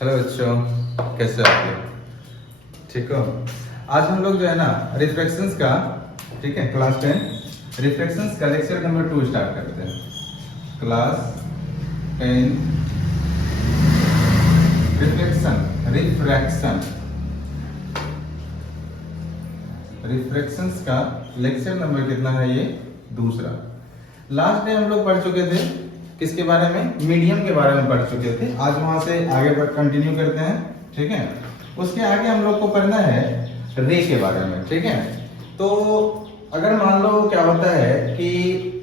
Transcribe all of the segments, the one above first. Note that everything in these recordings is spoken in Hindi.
हेलो बच्चों, कैसे हो आप लोग? ठीक हो? आज हम लोग जो है ना रिफ्रैक्शंस का, ठीक है, क्लास 10 रिफ्रैक्शंस का लेक्चर नंबर 2 स्टार्ट करते हैं। क्लास 10 रिफ्रैक्शन रिफ्रैक्शंस का लेक्चर नंबर कितना है? ये दूसरा। लास्ट टाइम हम लोग पढ़ चुके थे किसके बारे में? मीडियम के बारे में पढ़ चुके थे। आज वहां से आगे कंटिन्यू करते हैं, ठीक है। उसके आगे हम लोग को पढ़ना है रे के बारे में, ठीक है। तो अगर मान लो क्या होता है कि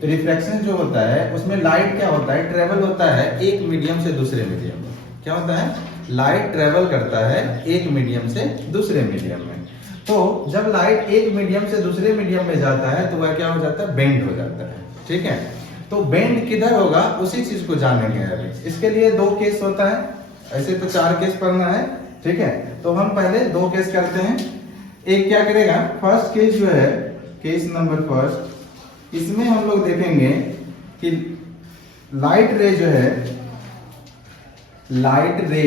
रिफ्रैक्शन जो होता है उसमें लाइट क्या होता है, ट्रेवल होता है एक मीडियम से दूसरे मीडियम में। क्या होता है? लाइट ट्रेवल करता है एक मीडियम से दूसरे मीडियम में। तो जब लाइट एक मीडियम से दूसरे मीडियम में जाता है तो वह क्या हो जाता है? बेंड हो जाता है, ठीक है। तो बेंड किधर होगा उसी चीज को जानेंगे अभी। इसके लिए दो केस होता है, ऐसे तो 4 केस पढ़ना है, ठीक है। तो हम पहले 2 केस करते हैं। एक क्या करेगा, फर्स्ट केस जो है, केस नंबर फर्स्ट, इसमें हम लोग देखेंगे कि लाइट रे जो है, लाइट रे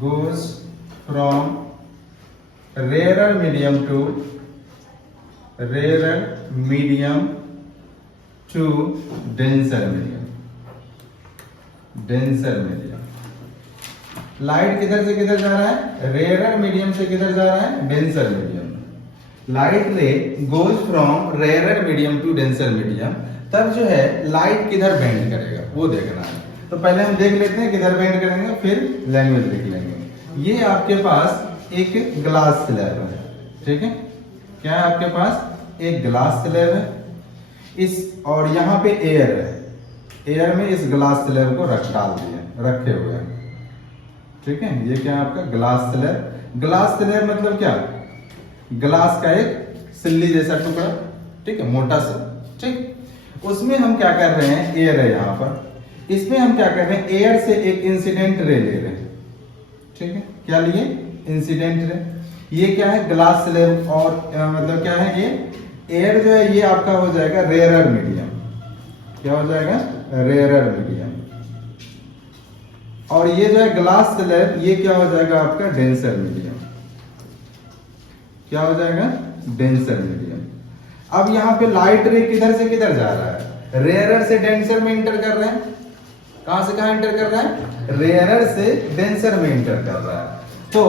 goes from rarer medium to denser medium। Light किधर से किधर जा रहा है? रेयर मीडियम से किधर जा रहा है? Denser medium. Light ray goes from rare medium to denser medium. तब जो है लाइट किधर बेंड करेगा वो देखना है। तो पहले हम देख लेते हैं किधर बेंड करेंगे, फिर लैंग्वेज लिख लेंगे। ये आपके पास एक ग्लास स्लैब है, ठीक है। क्या है आपके पास? एक ग्लास स्लैब है इस, और यहाँ पे एयर है। एयर में इस ग्लास स्लैब को डाल दिए, रखे हुए हैं, ठीक है। ये क्या है आपका? Glass slab. ग्लास स्लैब मतलब क्या? ग्लास का एक सिल्ली जैसा टुकड़ा, ठीक है, मोटा सा, ठीक। उसमें हम क्या कर रहे हैं? एयर है यहाँ पर। इसमें हम क्या कर रहे हैं? एयर से एक इंसिडेंट रे ले रहे हैं, ठीक है। क्या लिए? Incident ray. ये क्या है? Glass slab. और मतलब क्या है ये? एयर जो है ये आपका हो जाएगा रेयरर मीडियम। क्या हो जाएगा? Rarer medium. और ये जो है ग्लास स्लैब, ये क्या हो जाएगा आपका? Denser medium. क्या हो जाएगा? Denser medium. अब यहाँ पे लाइट रे किधर से किधर जा रहा है? रेयरर से डेंसर में इंटर कर रहे हैं। कहां से कहां इंटर कर रहा है? रेयरर से डेंसर में इंटर कर रहा है। तो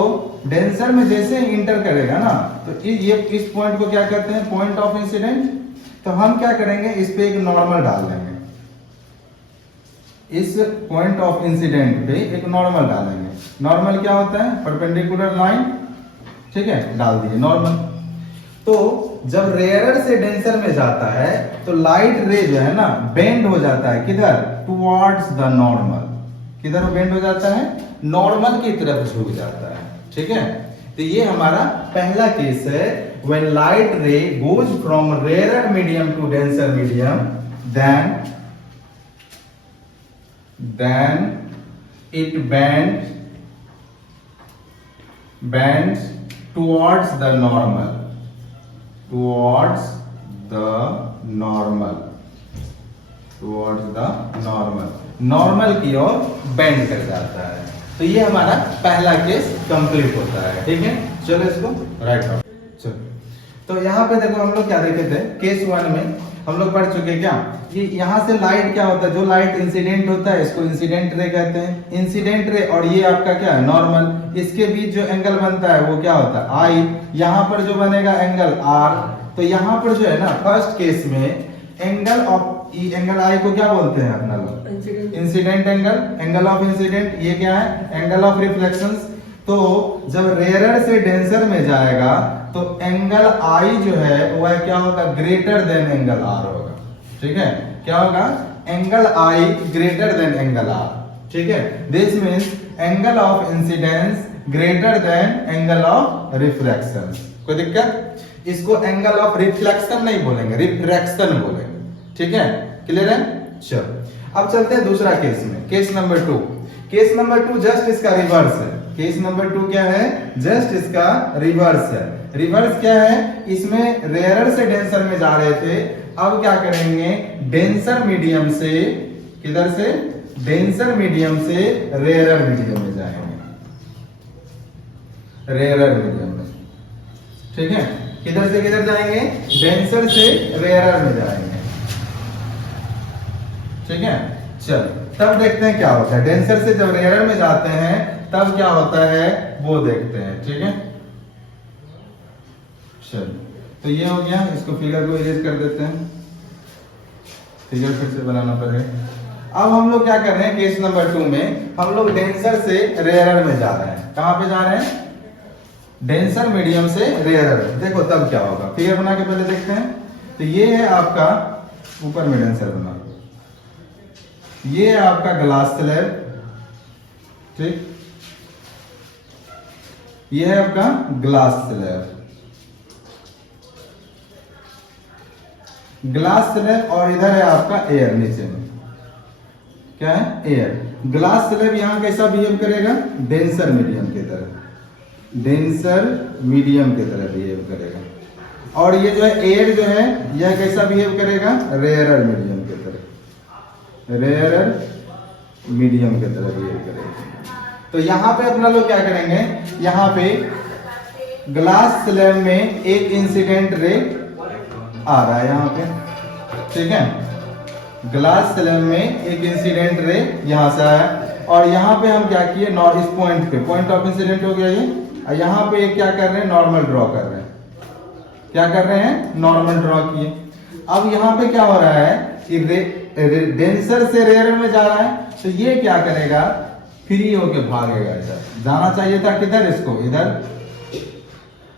डेंसर में जैसे इंटर करेगा ना, तो ये इस पॉइंट को क्या कहते हैं? Point of incident. तो हम क्या करेंगे? इस पे एक नॉर्मल डाल देंगे। इस पॉइंट ऑफ इंसिडेंट पे एक नॉर्मल डालेंगे। नॉर्मल क्या होता है? परपेंडिकुलर लाइन, ठीक है, डाल दिए नॉर्मल। तो जब रेयरर से डेंसर में जाता है तो लाइट रे जो है ना बेंड हो जाता है। किधर? Towards the normal. किधर बेंड हो जाता है? नॉर्मल की तरफ झुक जाता है, ठीक है। तो ये हमारा पहला केस है। When light ray goes from rarer medium to denser medium, then it bends towards the normal, normal की ओर बेंड कर जाता है। तो ये हमारा पहला केस कंप्लीट होता है, ठीक है। चलो इसको राइट आउट। चलो, तो यहाँ पे देखो हम लोग क्या देखे थे? केस 1 में हम लोग पढ़ चुके क्या कि यहाँ से लाइट क्या होता है? जो लाइट इंसिडेंट होता है इसको इंसिडेंट रे कहते हैं। इंसिडेंट रे और ये आपका क्या है? नॉर्मल। इसके बीच जो एंगल बनता है वो क्या होता है? आई। यहाँ पर जो बनेगा एंगल आर। तो यहाँ पर जो है ना फर्स्ट केस में एंगल ऑफ एंगल आई को क्या बोलते हैं अपना लोग? Incident angle, angle of incident. ये क्या है? Angle of reflections. तो जब रेयरर से डेंसर में जाएगा तो एंगल आई जो है वह क्या होगा? ग्रेटर देन एंगल आर होगा, ठीक है। क्या होगा? Angle i greater than angle r, ठीक है। This means angle of incidence greater than angle of reflection. कोई दिक्कत? इसको एंगल ऑफ रिफ्लेक्शन नहीं बोलेंगे, रिफ्रैक्शन बोलेंगे, ठीक है। क्लियर है? चलो अब चलते हैं दूसरा केस में। Case number 2। Case number 2 just इसका रिवर्स है। केस नंबर 2 क्या है? जस्ट इसका रिवर्स है। रिवर्स क्या है, इसमें रेयरर से डेंसर में जा रहे थे, अब क्या करेंगे, डेंसर मीडियम से, किधर से, डेंसर मीडियम से रेयरर मीडियम में जाएंगे, रेयरर मीडियम में, ठीक है। किधर से किधर जाएंगे, डेंसर से रेयरर में जाएंगे, ठीक है। चल तब देखते हैं क्या होता है, डेंसर से जब रेयरर में जाते हैं तब क्या होता है वो देखते हैं, ठीक है। चल तो ये हो गया, इसको फिगर को इरेज कर देते हैं, फिगर फिर से बनाना पड़ेगा। अब हम लोग क्या कर रहे हैं, केस नंबर 2 में हम लोग डेंसर से रेयरर में जा रहे हैं। कहां पे जा रहे हैं, डेंसर मीडियम से रेयरर। देखो तब क्या होगा, फिगर बना के पहले देखते हैं। तो ये है आपका ऊपर में डेंसर बना, ये है आपका ग्लास स्लैब, ठीक, ये है आपका ग्लास स्लैब, ग्लास स्लैब, और इधर है आपका एयर, नीचे में क्या है, एयर। ग्लास स्लैब यहां कैसा बिहेव करेगा, डेंसर मीडियम की तरह, डेंसर मीडियम की तरह बिहेव करेगा। और ये जो है एयर जो है यह कैसा बिहेव करेगा, रेयरर मीडियम की तरह, रेयरर मीडियम की तरह बिहेव करेगा। तो यहां पे अपना लोग क्या करेंगे, यहां पे ग्लास स्लैब में एक इंसिडेंट रे आ रहा है यहां पे, ठीक है। ग्लास स्लैब में एक इंसिडेंट रे यहां से आया, और यहां पे हम क्या किए, इस पॉइंट पे, पॉइंट ऑफ इंसिडेंट हो गया ये, और यहां पे क्या कर रहे हैं, नॉर्मल ड्रॉ कर रहे हैं, क्या कर रहे हैं, नॉर्मल ड्रॉ किए। अब यहां पे क्या हो रहा है कि डेंसर से रेयरर में जा रहा है, तो ये क्या करेगा, फ्री होके भागेगा, इधर जाना चाहिए था, किधर, इसको इधर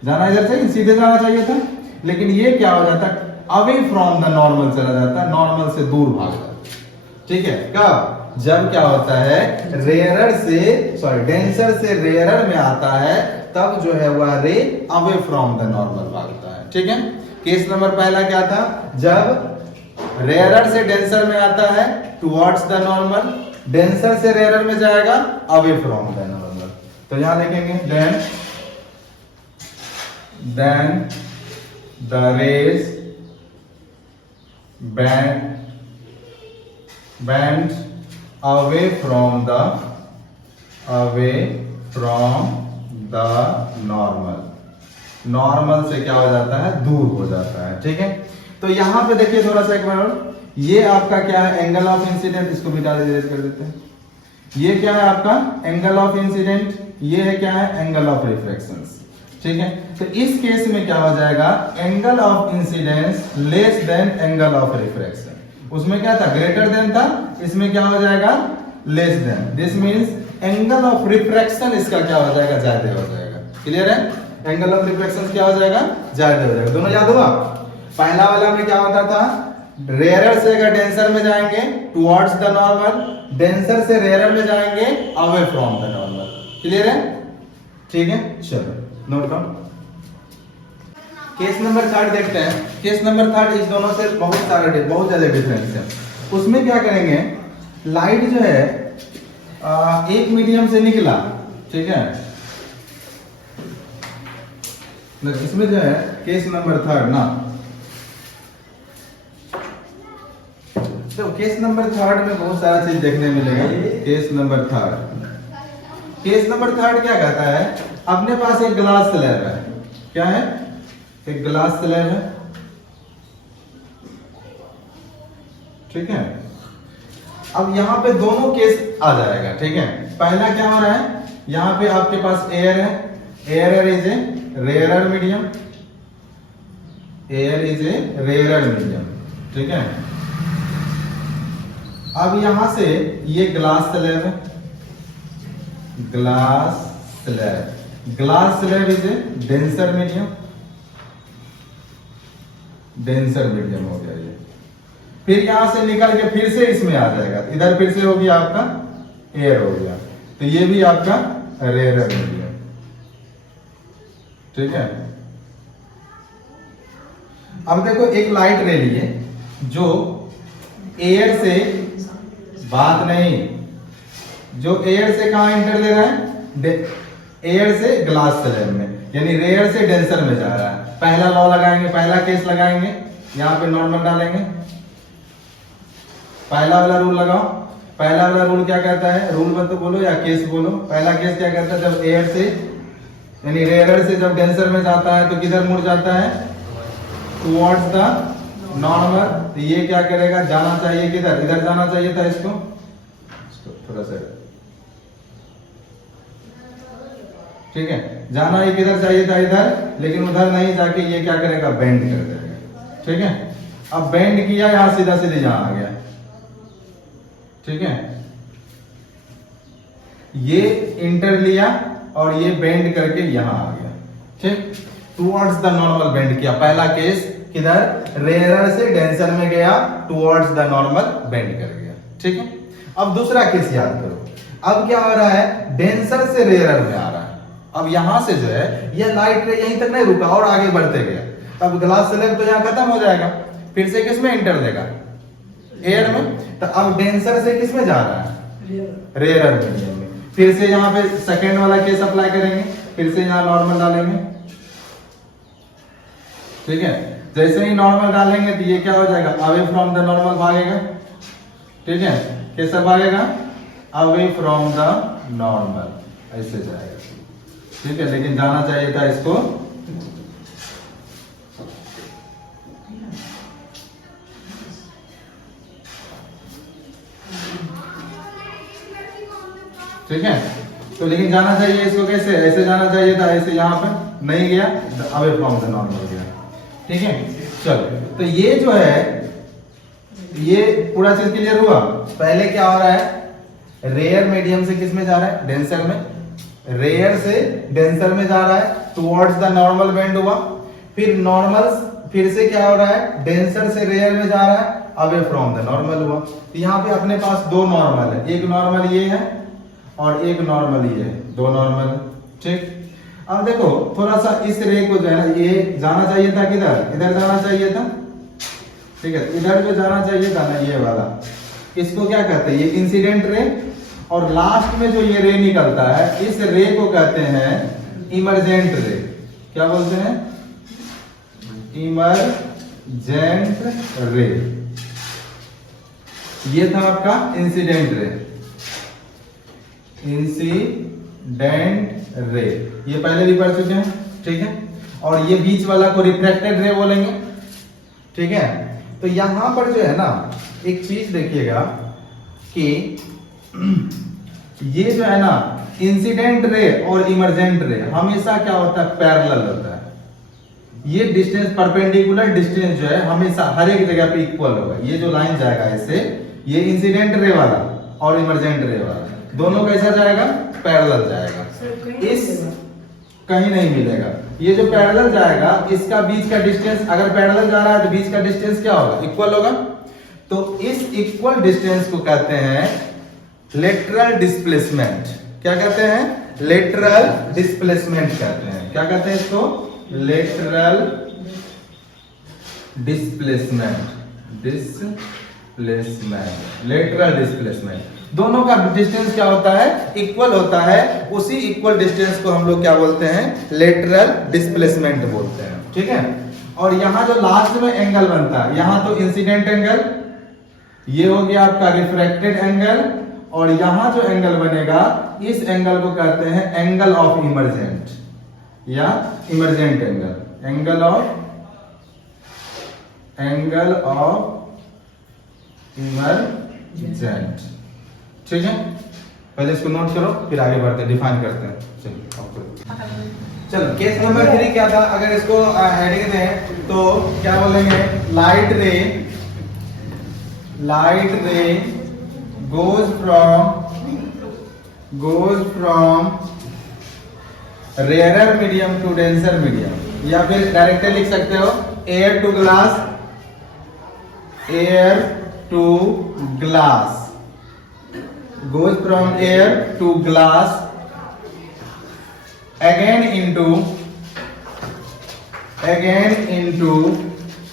जाना, इधर से सीधे जाना चाहिए था, लेकिन ये क्या हो जाता, अवे फ्रॉम द नॉर्मल चला जाता, नॉर्मल से दूर भाग जाता, ठीक है। कब, जब क्या होता है, रेयरर से, सॉरी डेंसर से रेयरर में आता है, तब जो है वह रे अवे फ्रॉम द नॉर्मल भागता है, ठीक है। केस नंबर पहला क्या था, जब रेयरर से डेंसर में आता है टुवर्ड्स द नॉर्मल, डेंसर से रेयरर में जाएगा अवे फ्रॉम द नॉर्मल। तो यहां लिखेंगे then the rays bend away from the normal, normal से क्या हो जाता है, दूर हो जाता है, ठीक है। तो यहां पे देखिए थोड़ा सा एक बार, ये आपका क्या है, एंगल ऑफ इंसिडेंट, इसको भी इरेज कर देते हैं। ये क्या है आपका एंगल ऑफ इंसिडेंट, ये है क्या है, एंगल ऑफ रिफ्रैक्शन, ठीक है। तो इस केस में क्या हो जाएगा, angle of incidence less than angle of refraction, उसमें क्या था, ग्रेटर देन था, इसमें क्या हो जाएगा, less than. This means angle of refraction इसका क्या हो जाएगा, ज्यादा हो जाएगा। क्लियर है, एंगल ऑफ रिफ्रैक्शन क्या हो जाएगा, ज्यादा हो जाएगा। दोनों याद हुआ, पहला वाला में क्या होता था, रेयरर से अगर डेंसर में जाएंगे टुवर्ड्स द नॉर्मल, डेंसर से रेयरर में जाएंगे away from the normal. Clear है, ठीक है। चलो नोट डाउन। केस नंबर 3 देखते हैं। केस नंबर 3 इस दोनों से बहुत ज्यादा डिफरेंस है। उसमें क्या करेंगे, लाइट जो है एक मीडियम से निकला, ठीक है। इसमें जो है केस नंबर 3 ना, तो केस नंबर 3 में बहुत सारा चीज देखने मिलेगा। केस नंबर 3 क्या कहता है, अपने पास एक ग्लास स्लैब है, क्या है, एक ग्लास स्लैब है, ठीक है। अब यहां पे दोनों केस आ जाएगा, ठीक है। पहला क्या हो रहा है, यहां पे आपके पास एयर है, air is a rarer medium, air is a rarer medium, ठीक है। अब यहां से ये ग्लास स्लैब है, glass slab is a denser medium, denser medium हो गया ये। फिर यहां से निकल के फिर से इसमें आ जाएगा, इधर फिर से हो गया आपका एयर हो गया, तो ये भी आपका रेयरर मीडियम, ठीक है। अब देखो एक लाइट रे लिए जो एयर से बात नहीं, जो एयर से कहां एंटर ले रहा है, एयर से ग्लास स्लैब में, यानी रेयर से डेंसर में जा रहा है। पहला लॉ लगाएंगे, पहला केस लगाएंगे, यहाँ पे नॉर्मल डालेंगे, पहला वाला रूल लगाओ। पहला वाला रूल क्या कहता है, रूल मत तो बोलो या केस बोलो। पहला केस क्या कहता है, जब एयर से यानी रेयर से जब डेंसर में जाता है तो किधर मुड़ जाता है, टुवर्ड्स द नॉर्मल। तो ये क्या करेगा, जाना चाहिए किधर, इधर जाना चाहिए था इसको, थोड़ा सा ठीक है, जाना ही किधर चाहिए था, इधर, लेकिन उधर नहीं जाके ये क्या करेगा, बेंड कर देगा। ठीक है, अब बेंड किया, यहां सीधा सीधे यहां आ गया। ठीक है, ये इंटर लिया और ये बेंड करके यहां आ गया। ठीक, टुवर्ड्स द नॉर्मल बेंड किया। पहला केस किधर, रेयर से डेंसर में गया, टुवर्ड्स द नॉर्मल बेंड कर गया। ठीक है, अब दूसरा केस याद करो। अब क्या हो रहा है, डेंसर से रेयर में आ रहा है। अब यहां से जो है ये लाइट रे यहीं तक नहीं रुका और आगे बढ़ते गया, तब ग्लास स्लैब तो यहां खत्म हो जाएगा, फिर से किस में इंटर देगा, एयर में। तो अब डेंसर से किस में जा रहा है, रेयर में। फिर से यहां पे सेकेंड वाला केस अप्लाई करेंगे, फिर से यहां नॉर्मल डालेंगे। ठीक है, जैसे ही नॉर्मल डालेंगे तो ये क्या हो जाएगा, अवे फ्रॉम द नॉर्मल भागेगा। ठीक है, कैसे भागेगा, अवे फ्रॉम द नॉर्मल, ऐसे जाएगा। ठीक है, लेकिन जाना चाहिए था इसको ठीक है, तो लेकिन जाना चाहिए इसको कैसे, ऐसे जाना चाहिए था, ऐसे यहां पे नहीं गया, अवे फ्रॉम द नॉर्मल गया। ठीक है, चलो, तो ये जो है ये पूरा चीज क्लियर हुआ। पहले क्या हो रहा है, रेयर मीडियम से किस में जा रहा है, डेंसर में, रेयर से डेंसर में जा रहा है, टुवर्ड्स द नॉर्मल बेंड हुआ। फिर नॉर्मल, फिर से क्या हो रहा है, डेंसर से रेयर में जा रहा है, अवे फ्रॉम द नॉर्मल हुआ। तो यहाँ पे अपने पास दो नॉर्मल है, एक नॉर्मल ये है और एक नॉर्मल ये है, दो नॉर्मल। ठीक, अब देखो थोड़ा सा इस रे को जो है ना, ये जाना चाहिए था किधर, इधर जाना चाहिए था। ठीक है, इधर जो जाना चाहिए था ना, ये वाला, इसको क्या कहते हैं, ये इंसिडेंट रे। और लास्ट में जो ये रे निकलता है, इस रे को कहते हैं इमरजेंट रे। क्या बोलते हैं, इमरजेंट रे। ये था आपका इंसिडेंट रे, इंसिडेंट रे, ये पहले भी पढ़ चुके हैं। ठीक है, और ये बीच वाला को रिफ्लेक्टेड रे बोलेंगे। ठीक है, तो यहां पर जो है ना, एक चीज देखिएगा कि ये जो है ना, इंसिडेंट रे और इमरजेंट रे हमेशा क्या होता है, पैरेलल होता है। ये डिस्टेंस, परपेंडिकुलर डिस्टेंस जो है हमेशा हर एक जगह पे इक्वल होगा। ये जो लाइन जाएगा ऐसे, ये इंसिडेंट रे वाला और इमरजेंट रे वाला दोनों कैसा जाएगा, पैरेलल जाएगा। इस कहीं नहीं मिलेगा। ये जो पैरेलल जाएगा, इसका बीच का डिस्टेंस, अगर पैरेलल जा रहा है तो बीच का डिस्टेंस क्या होगा, इक्वल होगा। तो इस इक्वल डिस्टेंस को कहते हैं लेटरल डिस्प्लेसमेंट। क्या कहते हैं, लेटरल डिस्प्लेसमेंट कहते हैं। क्या कहते हैं इसको, लेटरल डिस्प्लेसमेंट, लेटरल डिस्प्लेसमेंट। दोनों का डिस्टेंस क्या होता है, इक्वल होता है। उसी इक्वल डिस्टेंस को हम लोग क्या बोलते हैं, लेटरल डिस्प्लेसमेंट बोलते हैं। ठीक है, और यहां जो लास्ट में एंगल बनता है, यहां तो इंसिडेंट एंगल, ये हो गया आपका रिफ्रैक्टेड एंगल, और यहां जो एंगल बनेगा, इस एंगल को कहते हैं एंगल ऑफ इमरजेंट या emergent angle, angle of emergent. ठीक है, पहले इसको नोट करो, फिर आगे बढ़ते हैं, डिफाइन करते हैं। चलो, केस नंबर 3 क्या था, अगर इसको हेडिंग दें तो क्या बोलेंगे, लाइट रे goes from rarer medium to denser medium, या फिर डायरेक्टली लिख सकते हो air to glass, goes from air to glass again into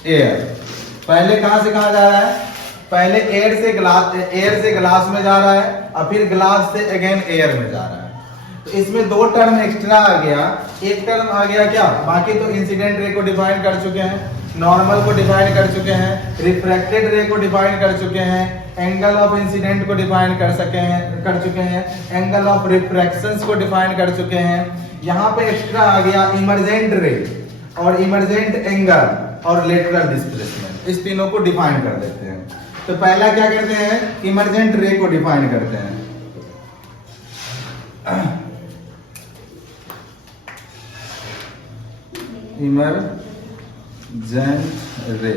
air। पहले कहां से कहां जा रहा है, पहले एयर से ग्लास में जा रहा है, और फिर ग्लास से अगेन एयर में जा रहा है। तो इसमें दो टर्म एक्स्ट्रा आ गया। एक टर्म आ गया क्या, बाकी तो इंसिडेंट रे को डिफाइन कर चुके हैं, नॉर्मल को डिफाइन कर चुके हैं, रिफ्रैक्टेड रे को डिफाइन कर चुके हैं, एंगल ऑफ इंसिडेंट को डिफाइन कर चुके हैं, एंगल ऑफ रिफ्रैक्शंस को डिफाइन कर चुके हैं। यहाँ पे एक्स्ट्रा आ गया इमर्जेंट रे और इमर्जेंट एंगल और लेटरल डिस्प्लेसमेंट, इस तीनों को डिफाइन कर देते हैं। तो पहला क्या करते हैं, इमर्जेंट रे को डिफाइन करते हैं। इमर्जेंट रे,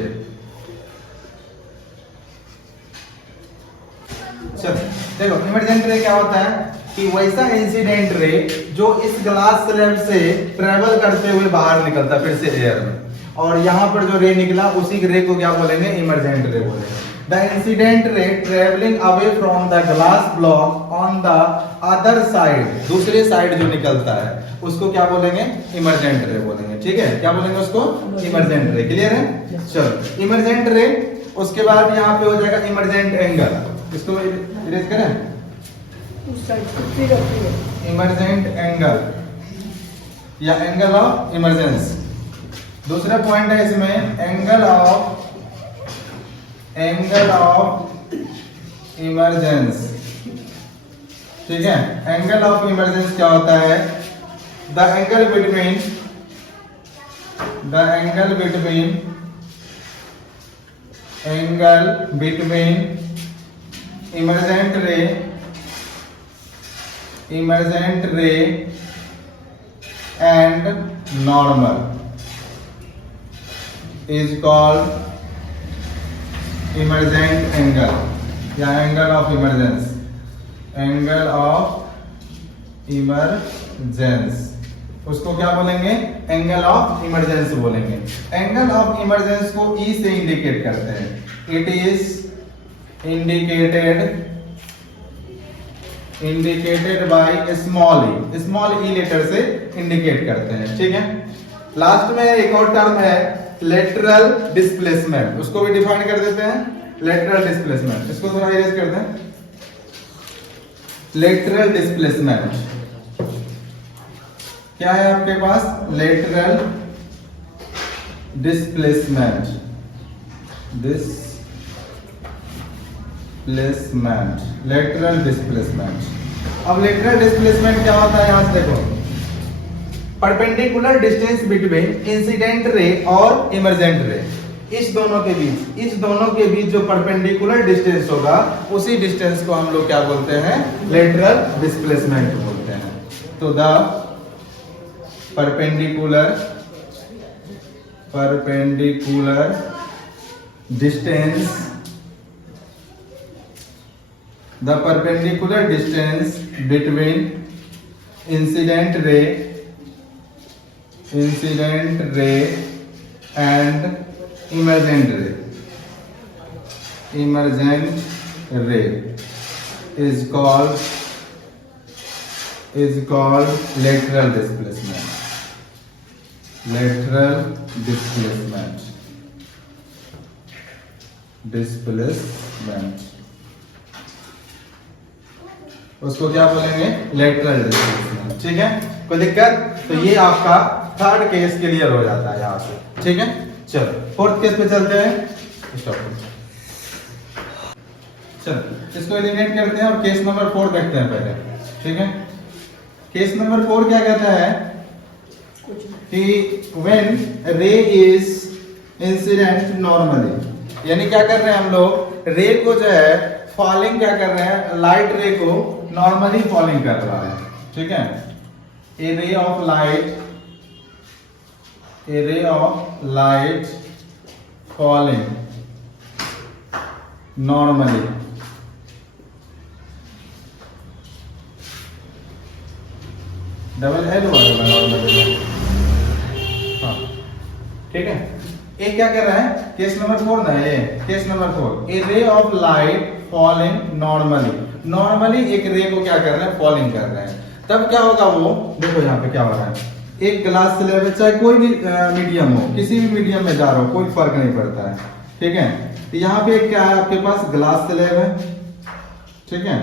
चलो देखो इमर्जेंट रे क्या होता है कि वैसा इंसिडेंट रे जो इस ग्लास स्लैब से ट्रेवल करते हुए बाहर निकलता फिर से एयर में, और यहाँ पर जो रे निकला उसी रे को क्या बोलेंगे, इमर्जेंट रे बोलेंगे। The incident ray travelling away from the glass block on the other side, दूसरे साइड जो निकलता है उसको क्या बोलेंगे, इमर्जेंट रे बोलेंगे। ठीक है, क्या बोलेंगे उसको, इमर्जेंट रे। क्लियर है, चलो इमर्जेंट रे। उसके बाद यहाँ पे हो जाएगा इमर्जेंट एंगल, इसको इरेज करें, इमर्जेंट एंगल या एंगल ऑफ इमरजेंस। दूसरा पॉइंट है इसमें एंगल ऑफ इमरजेंस। ठीक है, एंगल ऑफ इमरजेंस क्या होता है, द एंगल बिटवीन इमर्जेंट रे and normal is called emergent angle या angle of emergence, angle of emergence उसको क्या बोलेंगे, एंगल ऑफ इमरजेंस बोलेंगे। एंगल ऑफ इमरजेंस को ई से इंडिकेट करते हैं, it is indicated by small e letter से इंडिकेट करते हैं। ठीक है, लास्ट में एक और टर्म है लेटरल डिस्प्लेसमेंट, उसको भी डिफाइन कर देते हैं, लेटरल डिस्प्लेसमेंट। इसको थोड़ा इरेज करते हैं। लेटरल डिस्प्लेसमेंट क्या है आपके पास, लेटरल डिस्प्लेसमेंट लेटरल डिस्प्लेसमेंट। अब लेटरल डिस्प्लेसमेंट क्या होता है, यहां से देखो, perpendicular distance between incident ray और इमर्जेंट रे, इस दोनों के बीच जो परपेंडिकुलर डिस्टेंस होगा उसी डिस्टेंस को हम लोग क्या बोलते हैं, लेटरल डिस्प्लेसमेंट बोलते हैं। तो the perpendicular distance between incident ray and emergent ray is called lateral displacement। उसको क्या बोलेंगे, लेटरल डिस्प्लेसमेंट। ठीक है, कोई दिक्कत, तो ये आपका थर्ड केस क्लियर हो जाता है यहाँ से। ठीक है, चलो फोर्थ केस पे चलते हैं। चलो इसको एलिमिनेट करते हैं और केस नंबर 4 देखते हैं पहले। ठीक है, केस नंबर 4 क्या कहता है कि when ray is incident normally, यानी क्या कर रहे हैं हम लोग, रे को जो है फॉलिंग क्या कर रहे हैं, लाइट रे को नॉर्मली फॉलिंग कर रहा है। ठीक है, a ray of light falling normally, double L होगा नॉर्मली। हाँ ठीक है, एक क्या कर रहा है, केस नंबर 4 ना, ये case number 4, A ray of light falling normally एक रे को क्या कर रहे हैं, फॉलिंग कर रहे हैं। तब क्या होगा वो, देखो यहाँ पे क्या हो रहा है, एक ग्लास स्लैब है, चाहे कोई भी मीडियम हो, किसी भी मीडियम में जा रहा हो, कोई फर्क नहीं पड़ता है। ठीक है, तो यहाँ पे क्या है आपके पास, ग्लास स्लैब है। ठीक है,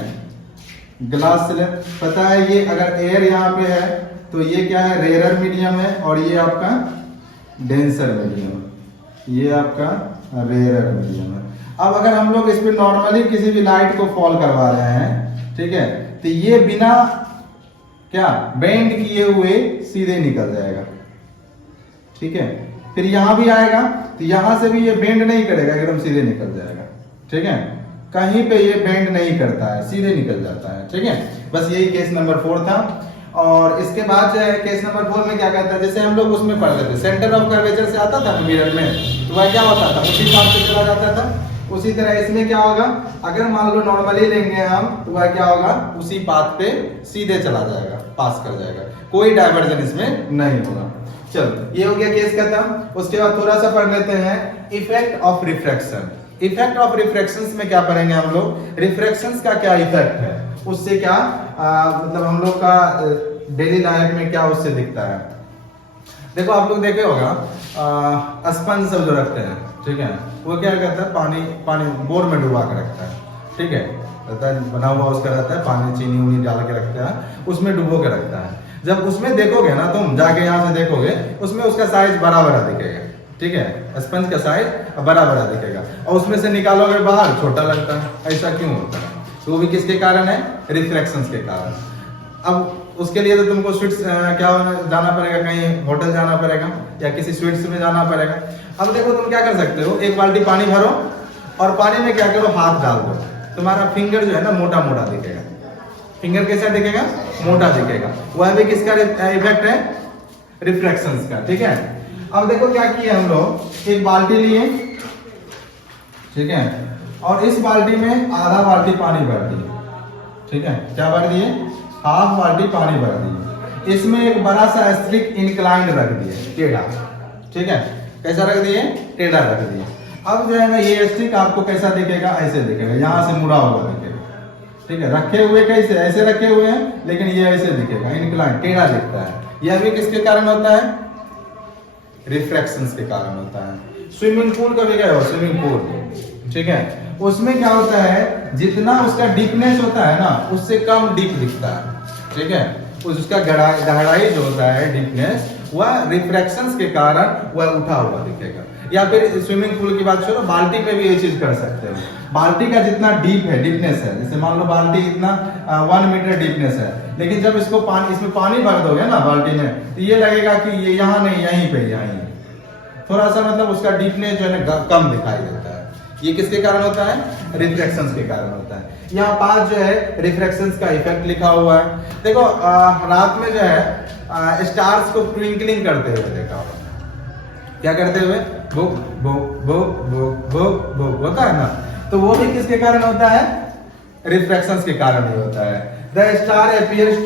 ग्लास स्लैब। पता है ये अगर एयर यहाँ पे है तो ये क्या है, रेयरर मीडियम है, और ये आपका डेंसर मीडियम, ये आपका रेयरर मीडियम है। अब अगर हम लोग इस पे नॉर्मली किसी भी लाइट को फॉल करवा रहे हैं, ठीक है, तो ये बिना क्या बेंड किए हुए सीधे निकल जाएगा, ठीक है। फिर यहां भी आएगा तो यहां से भी ये बेंड नहीं करेगा, एकदम सीधे निकल जाएगा, ठीक है। कहीं पे ये बेंड नहीं करता है, सीधे निकल जाता है, ठीक है। बस यही केस नंबर 4 था। और इसके बाद जो है केस नंबर 4 में क्या कहता है, जैसे हम लोग उसमें पढ़ रहे थे सेंटर ऑफ कर्वेचर से आता था मिरर में, तो वह क्या होता था, उसी पाथ से चला जाता था। उसी तरह इसमें क्या होगा, अगर मान लो नॉर्मली लेंगे हम तो वह क्या होगा, उसी पाथ पे सीधे चला जाएगा, पास कर जाएगा, कोई डाइवर्जन इसमें नहीं होगा। चलो ये हो गया केस खत्म। उसके बाद थोड़ा सा पढ़ लेते हैं effect of refraction. Effect of refractions में क्या पढ़ेंगे हम लोग, रिफ्रैक्शंस का क्या इफेक्ट है, उससे क्या मतलब हम लोग का डेली लाइफ में क्या उससे दिखता है। देखो आप लोग देखे होगा स्पंज सब जो रखते हैं, ठीक है, वो क्या करता है, पानी बोर में डुबा के रखता है, ठीक है, बना हुआ उसका रहता है, पानी चीनी उनी डाल के रखता है, उसमें डुबो के रखता है। जब उसमें देखोगे ना तुम जाके यहाँ से देखोगे, उसमें उसका साइज बड़ा बड़ा दिखेगा, ठीक है, स्पंज का साइज बड़ा बड़ा दिखेगा, और उसमें से निकालोगे बाहर छोटा लगता है। ऐसा क्यों होता है, तो वो भी किसके कारण है, रिफ्रैक्शंस के कारण। अब उसके लिए तो तुमको स्वीट्स क्या जाना पड़ेगा, कहीं होटल जाना पड़ेगा या किसी स्वीट्स में जाना पड़ेगा। अब देखो तुम क्या कर सकते हो, एक बाल्टी पानी भरो और पानी में क्या करो, हाथ डाल दो, तुम्हारा फिंगर जो है ना मोटा मोटा दिखेगा। फिंगर कैसा दिखेगा, मोटा दिखेगा। वह भी किसका इफेक्ट है, रिफ्रैक्शंस का, ठीक है। अब देखो क्या किया हम लोग, एक बाल्टी लिए, ठीक है, और इस बाल्टी में आधा बाल्टी पानी भर दिए, ठीक है, क्या भर दिए, हाफ बाल्टी पानी भर दिए। इसमें एक बड़ा सा स्ट्रिक इंक्लाइंड रख दिए, टेढ़ा, ठीक है, कैसा रख दिए, टेढ़ा रख दिए। अब जो है ना ये स्ट्रिक आपको कैसा दिखेगा, ऐसे दिखेगा, यहाँ से मुड़ा हुआ दिखेगा, ठीक है। रखे हुए कैसे, ऐसे रखे हुए हैं, लेकिन ये ऐसे दिखेगा, इंक्लाइंड, टेढ़ा दिखता है। यह भी किसके कारण होता है, रिफ्रैक्शंस के कारण होता है। स्विमिंग पूल कभी गए हो, स्विमिंग पूल, ठीक है, उसमें क्या होता है, जितना उसका डीपनेस होता है ना, उससे कम डीप दिखता है, ठीक है। उसका गहराई जो होता है, डीपनेस, वह रिफ्रैक्शंस के कारण वह उठा हुआ दिखेगा। या फिर स्विमिंग पूल की बात छोड़ो, बाल्टी में भी ये चीज कर सकते हो। बाल्टी का जितना डीप है, डीपनेस है, जैसे मान लो बाल्टी इतना 1 मीटर डीपनेस है, लेकिन जब इसको इसमें पानी भर दोगे ना बाल्टी में, तो ये लगेगा कि ये यहाँ नहीं, यहीं पे, यहीं थोड़ा सा मतलब उसका डीपनेस जो है ना कम दिखाई देता है। ये किसके कारण होता है, रिफ्रैक्शंस के कारण होता है। यहाँ पास जो है रिफ्रैक्शंस का इफेक्ट लिखा हुआ है। देखो रात में जो है स्टार्स को ट्विंकलिंग करते हुए देखा होगा, क्या करते हुए, वो होता है ना, तो वो भी किसके कारण होता है, रिफ्रैक्शंस के कारण ही होता है। The star appears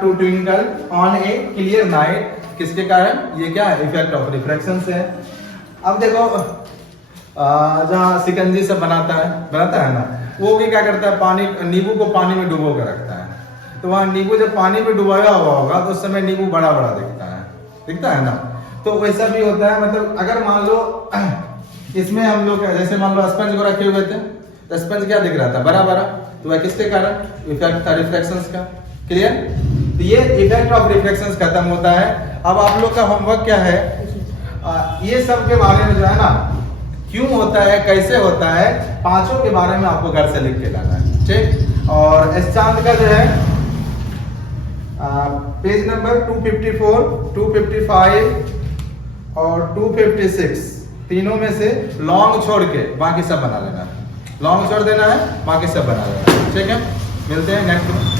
to twinkle on a clear night, किसके कारण, ये क्या है, इफेक्ट ऑफ रिफ्रैक्शंस है। अब देखो जहाँ सिकंजी से बनाता है ना, वो भी क्या करता है, पानी, नींबू को पानी में डुबो कर रखता है, तो वहाँ नींबू जब पानी में डुबाया हुआ होगा तो उस समय नींबू बड़ा बड़ा दिखता है ना। तो वैसा भी होता है, मतलब अगर मान लो इसमें हम लोग जैसे मान लो स्पंज को रखे हुए थे, तो स्पंज क्या दिख रहा था, बड़ा बड़ा, तो वह किसके कारण, इफेक्ट था रिफ्रैक्शंस का। क्लियर, तो ये इफेक्ट ऑफ रिफ्रैक्शंस खत्म होता है। अब आप लोग का होमवर्क क्या है, ये सब के बारे में जो है ना, क्यों होता है, कैसे होता है, पांचों के बारे में आपको घर से लिख के लाना है, ठीक। और इस चांद का जो है पेज नंबर 254, 255 और 256, तीनों में से लॉन्ग छोड़ के बाकी सब बना लेना है। लॉन्ग छोड़ देना है, बाकी सब बना लेना है, ठीक है। मिलते हैं नेक्स्ट में।